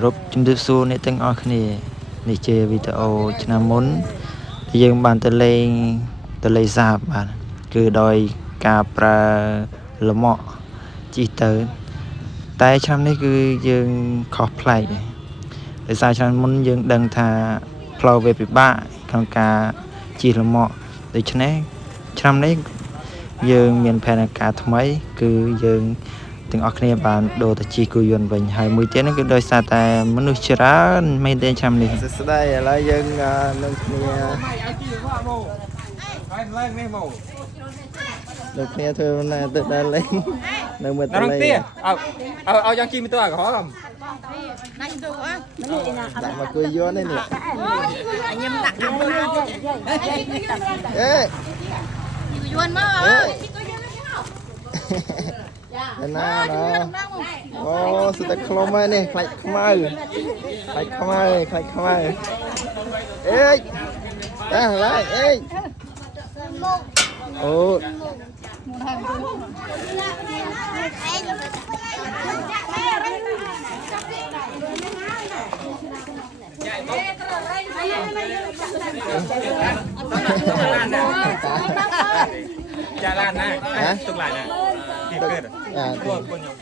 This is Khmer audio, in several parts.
រົບជំរាបសួរអ្នកទាំងអស់គ្នានេះជាវីដេអូឆ្នាំមុនដែលយើងបានទៅលេងទន្លេសាបបាទគឺដោយការប្រើលំអជីទៅតែឆ្នាំនេះគឺយើងខុសប្លែកដោយសារឆ្នាំមុនយើងដឹងថាផ្លូវវាពិបាកក្នុងការជិះលំអដូច្នេះឆ្នាំនេះយើងមានផែនការថ្មីគឺយើងទាំងអស់គ្នាបានដូរទៅជិះគោយន្តវិញហើយមួយទៀតហ្នឹងគឺដោយសារតែមនុស្សច្រើនមែនទេឆ្នាំនេះសួស្ដីឥឡូវយើងនឹងគ្នាលោកគ្នាធ្វើណាទៅដល់លេងនៅមើលតលេងឲ្យយ៉ាងជិះមិនទៅអាក្រហមណាស់ទៅអើដាក់មកគួយយន្តនេះញ៉ាំដាក់អេគួយយន្តមកអើណាអូសិតតែខ្លុំហើយនេះខ្លាច់ខ្មៅអេតាឡើយអេអូចាឡានណាទុកឡានណាពីកើតពួកខ្ញុំ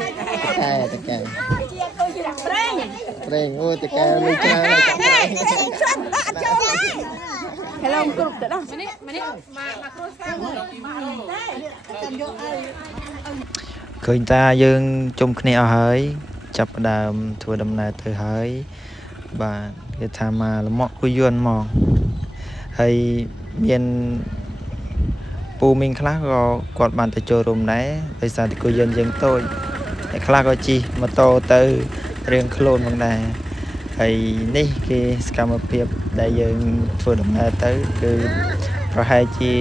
តែកែប្រេងអូតកែលុយច្រើនហើយចាំប្រេងចូលហើយគ្រប់ទៅដល់នេះមកគ្រូសាមើលចាំយកឲ្យឃើញតាយើងជុំគ្នាអស់ហើយចាប់ផ្ដើមធ្វើដំណើរទៅហើយបាទគេថាមកលំអគួយយន្តហ្មងហើយមានពូមីងខ្លះក៏គាត់បានទៅចូលរួមដែរដោយសារតែគួយយន្តយើងតូចហើយខ្លះក៏ជិះម៉ូតូទៅរៀងខ្លួនផងដែរហើយនេះគេសកម្មភាពដែលយើងធ្វើដំណើរទៅគឺប្រហែលជា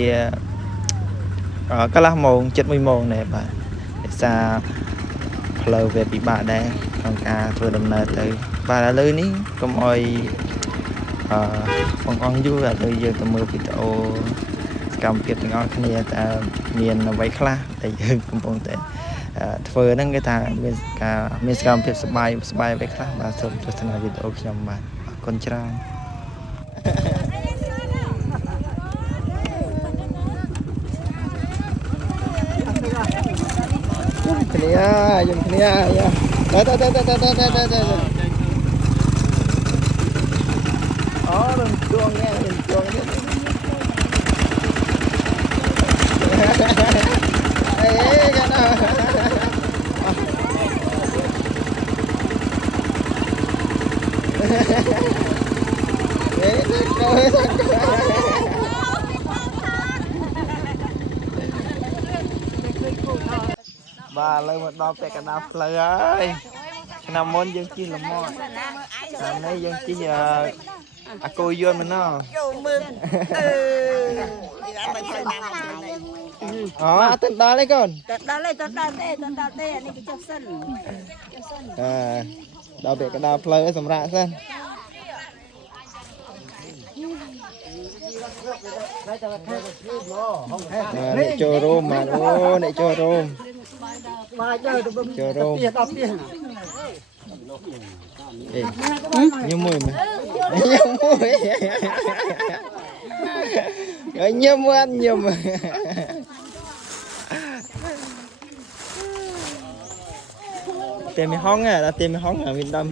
កន្លះម៉ោង7 1 ម៉ោងដែរបាទដោយសារផ្លូវវាពិបាកដែរក្នុងការធ្វើដំណើរទៅបាទឥឡូវនេះកុំអោយបងអង្គយូរឥឡូវយើងទៅមើលវីដេអូសកម្មភាពទាំងអស់គ្នាតើមានអ្វីខ្លះដែលយើងកំពុងតែធ្វើហ្នឹងគេថាមានសកម្មភាពសប្បាយអ្វីខ្លះបាទសូមទស្សនាវីដេអូខ្ញុំបាទអរគុណច្រើនគ្នាទៅអូរំជួងនេះអេកាណាបាទឥឡូវមកដល់ពាក់កណ្ដាលផ្លូវហើយឆ្នាំមុនយើងជិះលំអឆ្នាំនេះយើងជិះអាគោយន្តមែនណចូលមើលអូអត់ទៅដល់ទេកូនទៅដល់ទេអានេះគេចុះសិនដល់ពាក់កណ្ដាលផ្លូវសម្រាប់សិនអ្នកចូលរួមបាទអូអ្នកចូលរួមបាទចូលរួមញ៉ាំមួយមើលញ៉ាំតែមានហងដល់តែមានហងមានដំ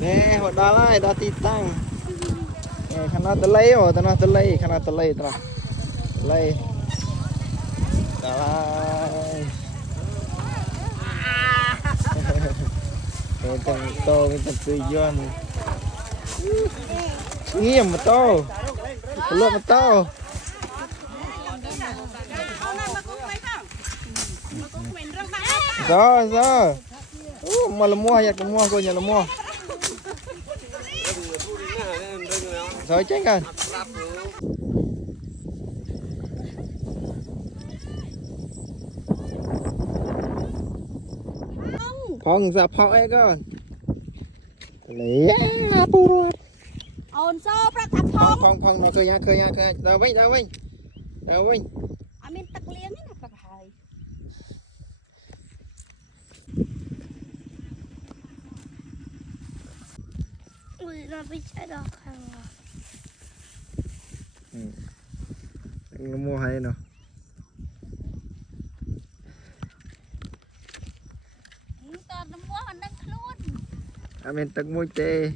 nè họ đó lại đó tí tăng khăn nó tới lấy rồi khăn nó tới lấy rồi lấy đó lại mình tầm tô mình tầm tươi giòn nghiêm mà tô luôn mà tô rồi mà là mua hay là mua cô nhà là mua rồi chết rồi phong ra phao ấy cơ lấy bù rồi ôn so pra thập phong phong nó khơi đâu vinh anh tắc liếng nè các thầy ui nó bị chạy đỏ hàng nó mua hay nào nó mua hắn đang luôn mình tắc môi tê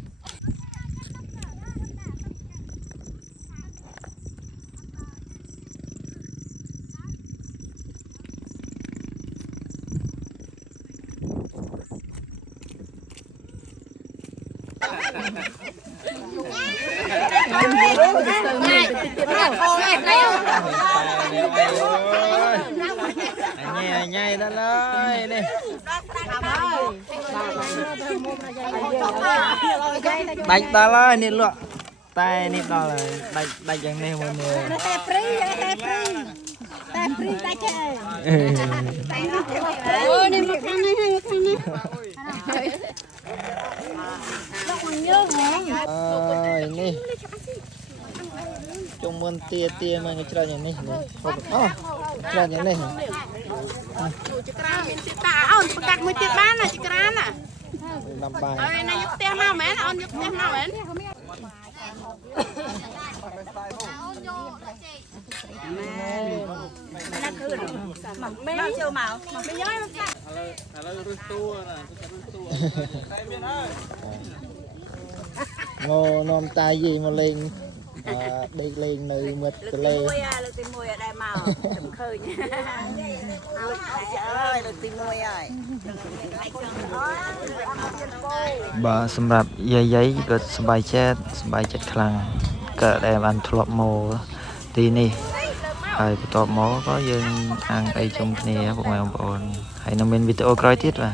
nhai ta lên đi đánh ta lên nè lọ tay nè đó là đánh chẳng này một người tay free tay kệ ôi này một khăn này ơi nè trong môn tia mà cái trò này trò này on pekatមួយទៀតបានណាចក្រានណា làm bài អើយណាយកផ្ទះមកមែនអូនយកផ្ទះមកមែនណាគឺមេចូលមកមេញ៉ាយមកចាឥឡូវរឹសតួណារឹសតួតែមានហើយngô nom tai gì mà lên đi lên nơi mệt cái lêលើកទី1ដែរមកខ្ញុំឃើញអើយលើកទី1ហើយ bà xâm rạp giấy có sân bay chết khăn cỡ đem ăn thọp mồ tí nè hay thọp mồ có dân ăn đây trong này của mày ông hay nó mình video coi tiết và